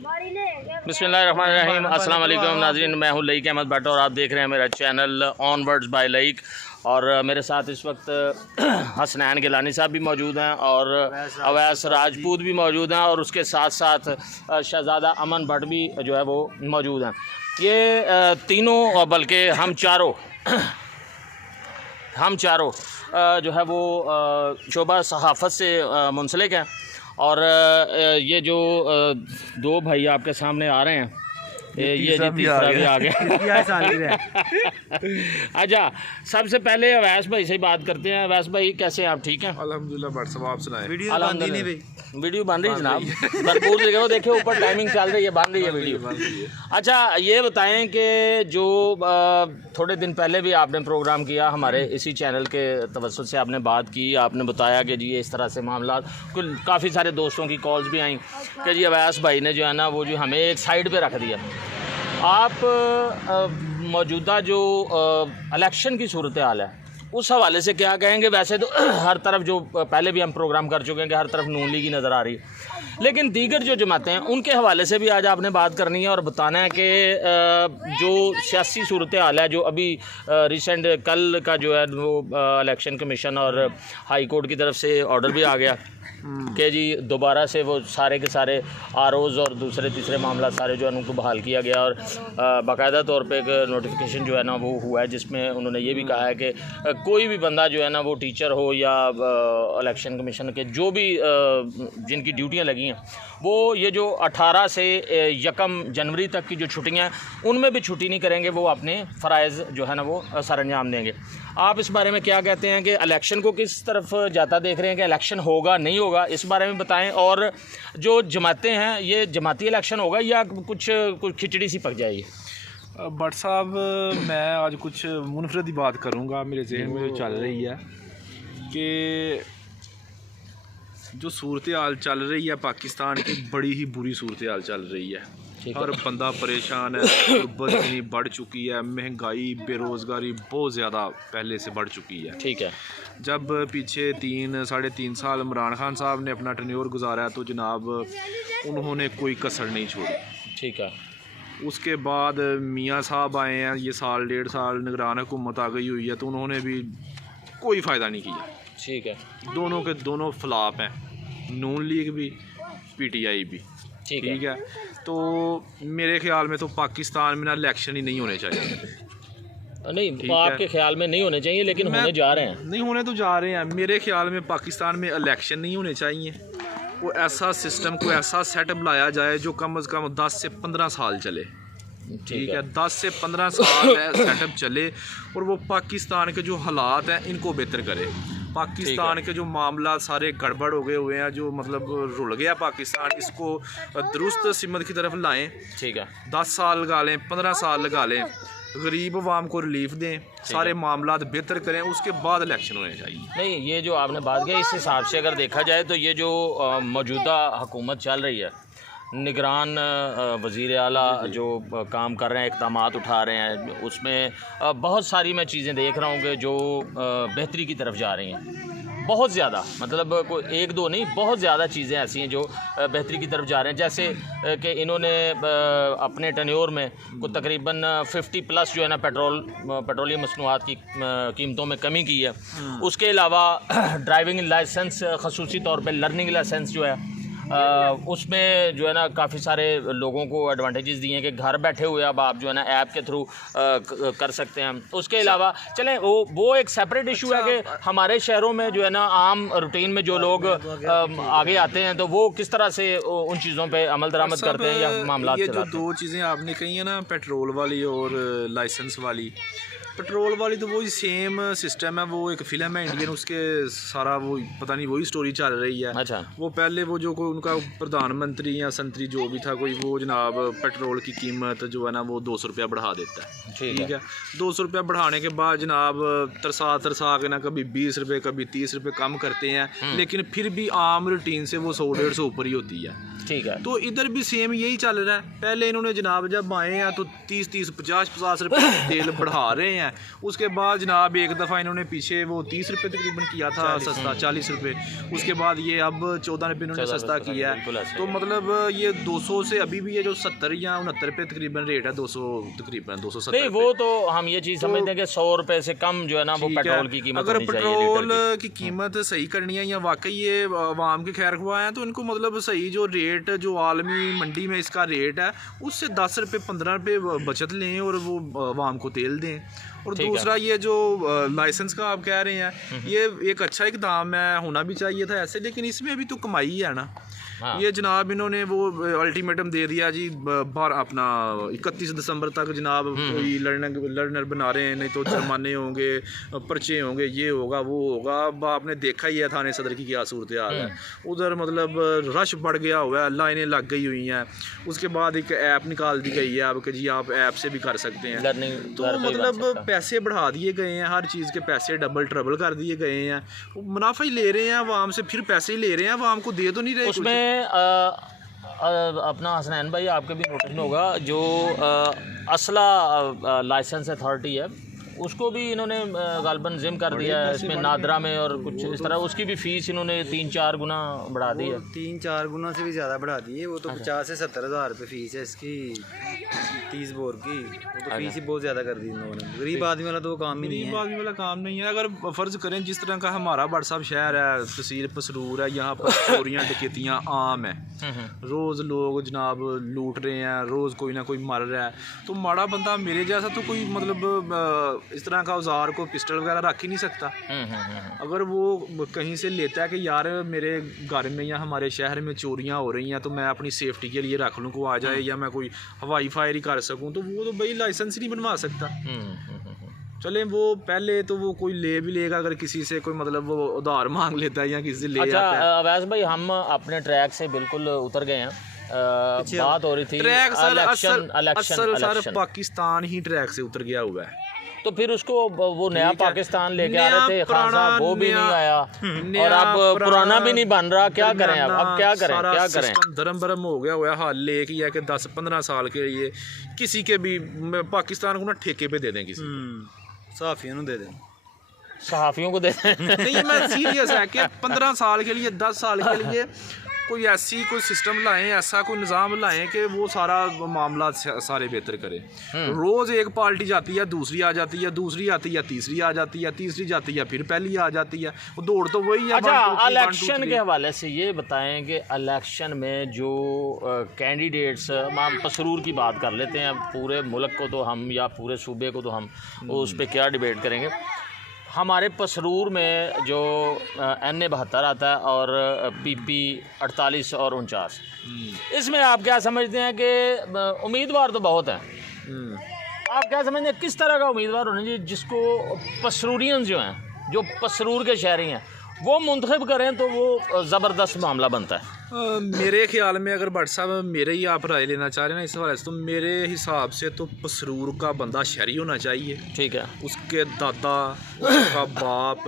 बिस्मिल्लाहिर्रहमानिर्रहीम। अस्सलाम वालेकुम नाज़रीन, मैं हूं लईक अहमद भट्ट और आप देख रहे हैं मेरा चैनल ऑनवर्ड्स बाय लईक। और मेरे साथ इस वक्त हसनैन गिलानी साहब भी मौजूद हैं और अवैस राजपूत भी मौजूद हैं और उसके साथ साथ शहज़ादा अमन भट्ट भी जो है वो मौजूद हैं। ये तीनों बल्कि हम चारों जो है वो शोबा सहाफ़त से मुंसलिक हैं। और ये जो दो भाई आपके सामने आ रहे हैं, ये तीसरा भी आ गया। अच्छा, सबसे पहले अवैस भाई से बात करते हैं। अवैस भाई कैसे हैं आप? ठीक हैं अल्हम्दुलिल्लाह। भट्ट साहब आप सुनाएं। वीडियो बन रही है जनाब, भरपूर जगह देखिए ऊपर टाइमिंग चल रही है, बन रही है वीडियो। अच्छा, ये बताएं कि जो थोड़े दिन पहले भी आपने प्रोग्राम किया हमारे इसी चैनल के तवज्जुह से, आपने बात की, आपने बताया कि जी इस तरह से मामला, काफ़ी सारे दोस्तों की कॉल्स भी आई कि जी अवैस भाई ने जो है ना वो जो हमें एक साइड पे रख दिया। आप मौजूदा जो इलेक्शन की सूरत हाल है उस हवाले से क्या कहेंगे? वैसे तो हर तरफ जो पहले भी हम प्रोग्राम कर चुके हैं कि हर तरफ नून लीग ही नज़र आ रही है, लेकिन दीगर जो जमातें हैं उनके हवाले से भी आज आपने बात करनी है और बताना है कि जो सियासी सूरत हाल है, जो अभी रिसेंट कल का जो है वो इलेक्शन कमीशन और हाई कोर्ट की तरफ से ऑर्डर भी आ गया कि जी दोबारा से वो सारे के सारे आरओज़ और दूसरे तीसरे मामला सारे जो है उनको बहाल किया गया। और बाकायदा तौर पे एक नोटिफिकेशन जो है ना वो हुआ है जिसमें उन्होंने ये भी कहा है कि कोई भी बंदा जो है ना वो टीचर हो या इलेक्शन कमीशन के जो भी जिनकी ड्यूटियाँ लगी हैं वो ये जो 18 से 1 जनवरी तक की जो छुट्टियाँ हैं उनमें भी छुट्टी नहीं करेंगे, वो अपने फ़राइज़ जो है ना वो सरअंजाम देंगे। आप इस बारे में क्या कहते हैं कि इलेक्शन को किस तरफ जाता देख रहे हैं कि इलेक्शन होगा नहीं होगा, इस बारे में बताएं। और जो जमातें हैं, ये जमाती इलेक्शन होगा या कुछ खिचड़ी सी पक जाएगी? भट्ट साहब, मैं आज कुछ मुनफरदी बात करूंगा, मेरे जहन में जो चल रही है कि जो सूरत हाल चल रही है पाकिस्तान की, बड़ी ही बुरी सूरत हाल चल रही है। हर बंदा परेशान है, गुर्बत इतनी बढ़ चुकी है, महंगाई बेरोज़गारी बहुत ज़्यादा पहले से बढ़ चुकी है। ठीक है। जब पीछे 3-3.5 साल इमरान खान साहब ने अपना टेन्योर गुजारा तो जनाब उन्होंने कोई कसर नहीं छोड़ी। ठीक है। उसके बाद मियाँ साहब आए हैं, ये 1.5 साल निगरान हुकूमत आ गई हुई है तो उन्होंने भी कोई फ़ायदा नहीं किया। ठीक है। दोनों के दोनों फ्लॉप हैं, नून लीग भी PTI भी। ठीक है। तो मेरे ख्याल में तो पाकिस्तान में ना इलेक्शन ही नहीं होने चाहिए। नहीं, आपके ख्याल में नहीं होने चाहिए, लेकिन होने जा रहे हैं। नहीं होने तो जा रहे हैं। मेरे ख्याल में पाकिस्तान में इलेक्शन नहीं होने चाहिए। कोई ऐसा सिस्टम, कोई ऐसा सेटअप लाया जाए जो कम से कम 10 से 15 साल चले। ठीक है, 10 से 15 साल सेटअप चले और वो पाकिस्तान के जो हालात हैं इनको बेहतर करे। पाकिस्तान के जो मामला सारे गड़बड़ हो गए हुए हैं, जो मतलब रुल गया पाकिस्तान, इसको दुरुस्त सिमत की तरफ लाएं। ठीक है। 10 साल लगा लें, 15 साल लगा लें, गरीब अवाम को रिलीफ दें, सारे मामला बेहतर करें, उसके बाद इलेक्शन होने चाहिए। नहीं, ये जो आपने बात की इस हिसाब से अगर देखा जाए तो ये जो मौजूदा हुकूमत चल रही है, निगरान वज़ीर आला जो काम कर रहे हैं, इक़दामात उठा रहे हैं, उसमें बहुत सारी मैं चीज़ें देख रहा हूँ कि जो बेहतरी की तरफ जा रही हैं। बहुत ज़्यादा, मतलब कोई एक दो नहीं, बहुत ज़्यादा चीज़ें ऐसी हैं जो बेहतरी की तरफ जा रहे हैं। जैसे कि इन्होंने अपने टेन्योर में को तकरीबन 50+ जो है ना पेट्रोलियम मसनूआत की कीमतों में कमी की है। उसके अलावा ड्राइविंग लाइसेंस, ख़ुसूसी तौर पर लर्निंग लाइसेंस जो है उसमें जो है ना काफ़ी सारे लोगों को एडवांटेजेस दिए हैं कि घर बैठे हुए अब आप जो है ना ऐप के थ्रू कर सकते हैं। उसके अलावा चलें वो एक सेपरेट इशू है कि हमारे शहरों में जो है ना आम रूटीन में जो लोग आगे आते हैं तो वो किस तरह से उन चीज़ों पे अमल दरामद करते हैं या मामला। ये जो दो चीज़ें आपने कही है ना, पेट्रोल वाली और लाइसेंस वाली, पेट्रोल वाली तो वही सेम सिस्टम है, वो एक फ़िल्म है इंडियन, उसके सारा वो पता नहीं वही स्टोरी चल रही है। अच्छा। वो पहले वो जो कोई उनका प्रधानमंत्री या संतरी जो भी था कोई, वो जनाब पेट्रोल की कीमत जो है ना वो 200 रुपया बढ़ा देता है। ठीक है। 200 रुपया बढ़ाने के बाद जनाब तरसा के ना कभी 20 रुपये कभी 30 रुपये कम करते हैं, लेकिन फिर भी आम रूटीन से वो 100-150 ऊपर ही होती है। ठीक है। तो इधर भी सेम यही चल रहा है। पहले इन्होंने जनाब जब आए हैं तो 30-30 50-50 रुपये तेल बढ़ा रहे हैं, उसके बाद जनाब एक दफ़ा इन्होंने पीछे वो 30 रुपये तकरीबन किया था सस्ता, 40 रुपये, उसके बाद ये अब 14 रुपये इन्होंने सस्ता किया है। तो मतलब ये 200 से अभी भी ये जो 70 या 69 रुपये तकरीबन रेट है, 200 तकरीबन 270। नहीं वो तो हम ये चीज़ समझते हैं कि 100 रुपये से कम जो है ना वो पेट्रोल की कीमत अगर होनी चाहिए, पेट्रोल लीटर की कीमत सही करनी है या वाकई ये आवाम के खैर ख्वाह हैं, तो इनको मतलब सही जो रेट जो आलमी मंडी में इसका रेट है उससे 10 रुपये 15 रुपये बचत लें और वो आवाम को तेल दें। और दूसरा ये जो लाइसेंस का आप कह रहे हैं, ये एक अच्छा इकदाम है, होना भी चाहिए था ऐसे, लेकिन इसमें भी तो कमाई है ना। हाँ। ये जनाब इन्होंने वो अल्टीमेटम दे दिया जी, बार अपना 31 दिसंबर तक जनाब कोई लर्नर बना रहे हैं, नहीं तो जुर्माने होंगे, पर्चे होंगे, ये होगा वो होगा। अब आपने देखा ही है थाने सदर की क्या सूरत हाल है, उधर मतलब रश बढ़ गया हुआ है, लाइनें लग गई हुई हैं। उसके बाद एक ऐप निकाल दी गई है अब कि जी आप ऐप से भी कर सकते हैं। तो मतलब पैसे बढ़ा दिए गए हैं, हर चीज़ के पैसे डबल ट्रबल कर दिए गए हैं, मुनाफा ही ले रहे हैं आवाम से, फिर पैसे ही ले रहे हैं, आवाम को दे तो नहीं रहे। उसमें अपना हसनैन भाई आपके भी नोटिस में होगा जो असला लाइसेंस अथॉरिटी है उसको भी इन्होंने गालबन जिम कर दिया है इसमें नादरा में, और कुछ इस तरह उसकी भी फीस इन्होंने 3-4 गुना बढ़ा दी है। 3-4 गुना से भी ज़्यादा बढ़ा दी है। वो तो 50 से 70 हज़ार रुपये फ़ीस है इसकी, 30 बोर की। वो तो फीस ही बहुत ज़्यादा कर दी इन लोगों ने। गरीब आदमी वाला तो काम ही नहीं है, गरीब आदमी वाला काम नहीं है। अगर फ़र्ज़ करें जिस तरह का हमारा बड़ साहब शहर है, तहसील पसरूर है, यहाँ पर चोरियाँ डकैतियाँ आम है, रोज़ लोग जनाब लूट रहे हैं, रोज़ कोई ना कोई मर रहा है। तो माड़ा बंदा मेरे जैसा तो कोई मतलब इस तरह का औजार को पिस्टल वगैरह रख ही नहीं सकता। अगर वो कहीं से लेता है कि यार मेरे घर में या हमारे शहर में चोरियां हो रही हैं तो मैं अपनी सेफ्टी के लिए रख लूँ, को आ जाए या मैं कोई हवाई फायर ही कर सकूँ, तो वो तो भाई लाइसेंस ही नहीं बनवा सकता। चले वो पहले तो वो कोई ले भी लेगा अगर किसी से कोई मतलब वो उधार मांग लेता है या किसी से ले अच्छा आता है। अवैस भाई हम अपने ट्रैक से बिल्कुल उतर गए हैं। बात हो रही थी ट्रैक इलेक्शन सर पाकिस्तान ही ट्रैक से उतर गया हुआ है। तो फिर उसको वो नया पाकिस्तान लेके आ रहे थे खान साहब, वो भी नहीं आया और अब पुराना भी नहीं बन रहा। क्या करें अब क्या करें क्या करें? धर्म भरम हो गया हुआ है। हाल एक ही है कि 10-15 साल के लिए किसी के भी पाकिस्तान को ना ठेके पे दे दें, किसी सहाफ़ियों को दे दें, सहाफ़ियों को दे दें। नहीं मैं सीरियस है कि 15 साल के लिए 10 साल के लिए कोई ऐसी कोई सिस्टम लाएं, ऐसा कोई निज़ाम लाएं कि वो सारा मामला सारे बेहतर करे। रोज़ एक पार्टी जाती है, दूसरी आ जाती है, दूसरी आती है, तीसरी आ जाती है, तीसरी जाती है, फिर पहली आ जाती है, वो दौड़ तो वही है। अच्छा इलेक्शन के हवाले से ये बताएं कि इलेक्शन में जो कैंडिडेट्स, हम पसरूर की बात कर लेते हैं, पूरे मुल्क को तो हम या पूरे सूबे को तो हम उस पर क्या डिबेट करेंगे। हमारे पसरूर में जो NA 72 आता है और PP 48 और 49, इसमें आप क्या समझते हैं कि उम्मीदवार तो बहुत हैं, आप क्या समझते हैं किस तरह का उम्मीदवार होना चाहिए जिसको पसरूरियंस जो हैं, जो पसरूर के शहरी हैं, वो मुंतखब करें तो वो ज़बरदस्त मामला बनता है? मेरे ख्याल में अगर भट्ट साहब मेरे ही आप राय लेना चाह रहे हैं ना इस हवाले से, तो मेरे हिसाब से तो पसरूर का बंदा शहरी होना चाहिए। ठीक है। उसके दादा, उसका बाप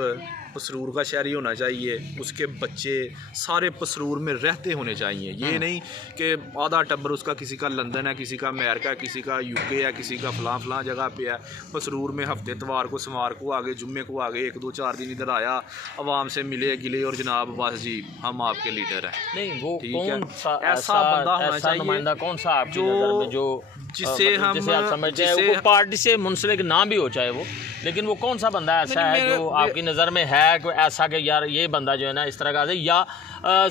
पसरूर का शहरी होना चाहिए, उसके बच्चे सारे पसरूर में रहते होने चाहिए। ये नहीं कि आधा टब्बर उसका किसी का लंदन है, किसी का अमेरिका है, किसी का UK है, किसी का फलां जगह पे है। पसरूर में हफ्ते इतवार को सोमवार को आगे, जुम्मे को आगे 1-2-4 दिन इधर आया, आवाम से मिले गिले और जनाब बस जी हम आपके लीडर हैं। नहीं वो कौन सा ऐसा बंदा होना चाहिए कौन सा आपकी नज़र में जो जिसे हम जैसे आप समझते हैं वो पार्टी से मुंसलिक ना भी हो चाहे वो, लेकिन वो कौन सा बंदा ऐसा है जो आपकी नज़र में है कोई ऐसा कि यार ये बंदा जो है ना इस तरह का, या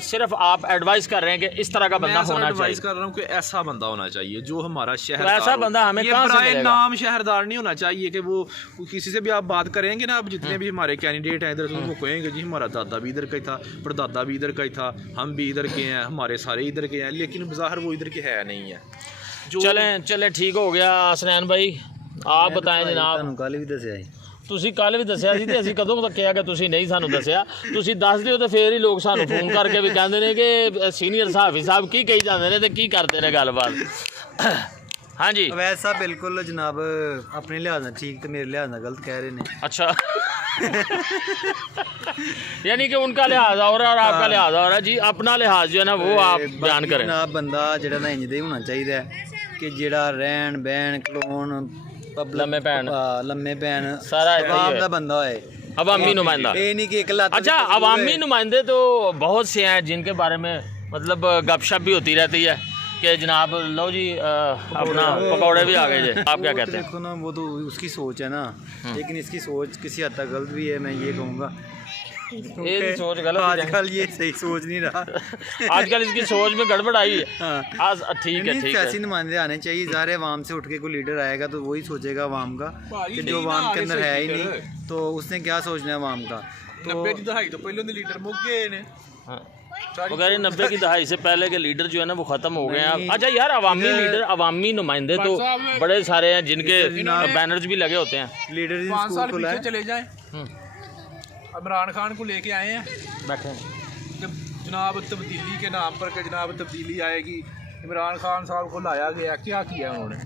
सिर्फ आप एडवाइस कर रहे हैं कि इस तरह का बंदा होना चाहिए? एडवाइस कर रहा हूँ कि ऐसा बंदा होना चाहिए जो हमारा शहर, ऐसा बंदा हमें कहाँ से मिलेगा? नाम शहरदार नहीं होना चाहिए कि वो किसी से भी आप बात करेंगे ना, आप जितने भी हमारे कैंडिडेट हैं इधर से वो कहेंगे जी हमारा दादा भी इधर का ही था, परदादा भी इधर का ही था, हम भी इधर के हैं, हमारे सारे इधर के हैं, लेकिन बाहर वो इधर के है नहीं है। चलें ठीक हो गया हसनैन भाई, आप बताएं जनाब। कल भी दसिया ਤੁਸੀਂ ਕੱਲ ਵੀ ਦੱਸਿਆ ਸੀ ਤੇ ਅਸੀਂ ਕਦੋਂ ਤੱਕ ਕਿਹਾ ਕਿ ਤੁਸੀਂ ਨਹੀਂ ਸਾਨੂੰ ਦੱਸਿਆ, ਤੁਸੀਂ ਦੱਸ ਦਿਓ ਤੇ ਫੇਰ ਹੀ ਲੋਕ ਸਾਨੂੰ ਫੋਨ ਕਰਕੇ ਵੀ ਕਹਿੰਦੇ ਨੇ ਕਿ ਸੀਨੀਅਰ ਸਹਾਫੀ ਸਾਹਿਬ ਕੀ ਕਹੀ ਜਾਂਦੇ ਨੇ ਤੇ ਕੀ ਕਰਦੇ ਨੇ ਗੱਲਬਾਤ। ਹਾਂਜੀ वैसा बिल्कुल जनाब अपने लिहाज ठीक तो मेरे लिहाज गलत कह रहे हैं। अच्छा यानी कि उनका लिहाज हो रहा है और आपका लिहाज हो रहा है जी। अपना लिहाज जो है ना वो आप बयान करें। जनाब बंदा जेड़ा ना इंज दे होना चाहिए कि जेड़ा रहन बहन खलोन लम्मे पैन लम्मे पैन सारा आवाम दा बंदा होए, अवामी नुमाइंदा। ये नहीं कि एक लात अच्छा, अवामी नुमाइंदे तो बहुत से हैं जिनके बारे में मतलब गपशप भी होती रहती है कि जनाब लो जी अपना पकौड़े भी आ गए जी। आप क्या कहते हैं? देखो ना, वो तो उसकी सोच है ना, लेकिन इसकी सोच किसी हद तक गलत भी है, मैं ये कहूँगा। ये सोच गलत है। आजकल ये सही सोच नहीं रहा। आजकल इसकी सोच में गड़बड़ आई है। हाँ। आज ठीक है, ठीक सियासी है। नुमाइंदे आने चाहिए, ज़ाहिर है अवाम से उठ के कोई लीडर आएगा तो वही सोचेगा अवाम का, कि जो अवाम के अंदर है ही नहीं तो उसने क्या सोचना है अवाम का। तो 90 ਦੀ ਦਹਾਈ ਤੋਂ ਪਹਿਲਾਂ ਦੇ ਲੀਡਰ ਮੁੱਕ गए ने। हाँ। वो कह रहे 90 की दहाई से पहले के लीडर जो है ना वो खत्म हो गए हैं। अच्छा यार, अवामी लीडर, अवामी नुमाइंदे तो बड़े सारे हैं जिनके बैनर्स भी लगे होते हैं। लीडर 5 साल खुला पीछे है, चले जाएं, इमरान खान को लेके आए हैं बैठे कि जनाब तब्दीली के नाम पर कि जनाब तब्दीली आएगी। इमरान खान साहब को लाया गया, क्या किया उन्होंने?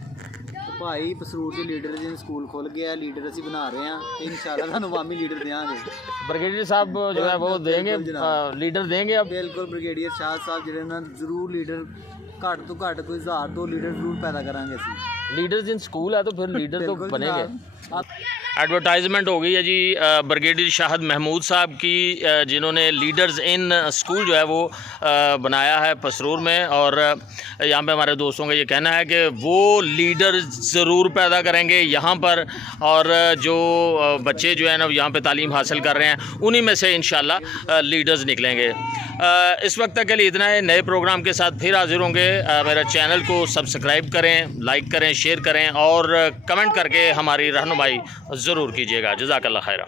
भाई पसरूर के लीडर जिन स्कूल खोल गया, लीडर ਅਸੀਂ बना रहे हैं, इंशाल्लाह ਤੁਹਾਨੂੰ अवामी लीडर देंगे। ब्रिगेडियर साहब जो है वो देंगे, लीडर देंगे। अब बिल्कुल ब्रिगेडियर शाह साहब ਜਿਹੜੇ ਨਾ ਜ਼ਰੂਰ ਲੀਡਰ ਘੱਟ ਤੋਂ ਘੱਟ ਕੋਈ 1000-2 ਲੀਡਰ ਜ਼ਰੂਰ ਪੈਦਾ ਕਰਾਂਗੇ ਅਸੀਂ। लीडर्स इन स्कूल है तो फिर लीडर तो बिल्कुल बनेंगे। जनाब। एडवर्टाइजमेंट हो गई है जी ब्रिगेडियर शाहद महमूद साहब की, जिन्होंने लीडर्स इन स्कूल जो है वो बनाया है पसरूर में। और यहाँ पे हमारे दोस्तों का ये कहना है कि वो लीडर ज़रूर पैदा करेंगे यहाँ पर, और जो बच्चे जो है ना यहाँ पे तालीम हासिल कर रहे हैं उन्हीं में से इंशाल्लाह लीडर्स निकलेंगे। इस वक्त तक के लिए इतना है। नए प्रोग्राम के साथ फिर हाजिर होंगे। मेरा चैनल को सब्सक्राइब करें, लाइक करें, शेयर करें और कमेंट करके हमारी रहनुमाई ज़रूर कीजिएगा। जज़ाकल्लाह खैरा।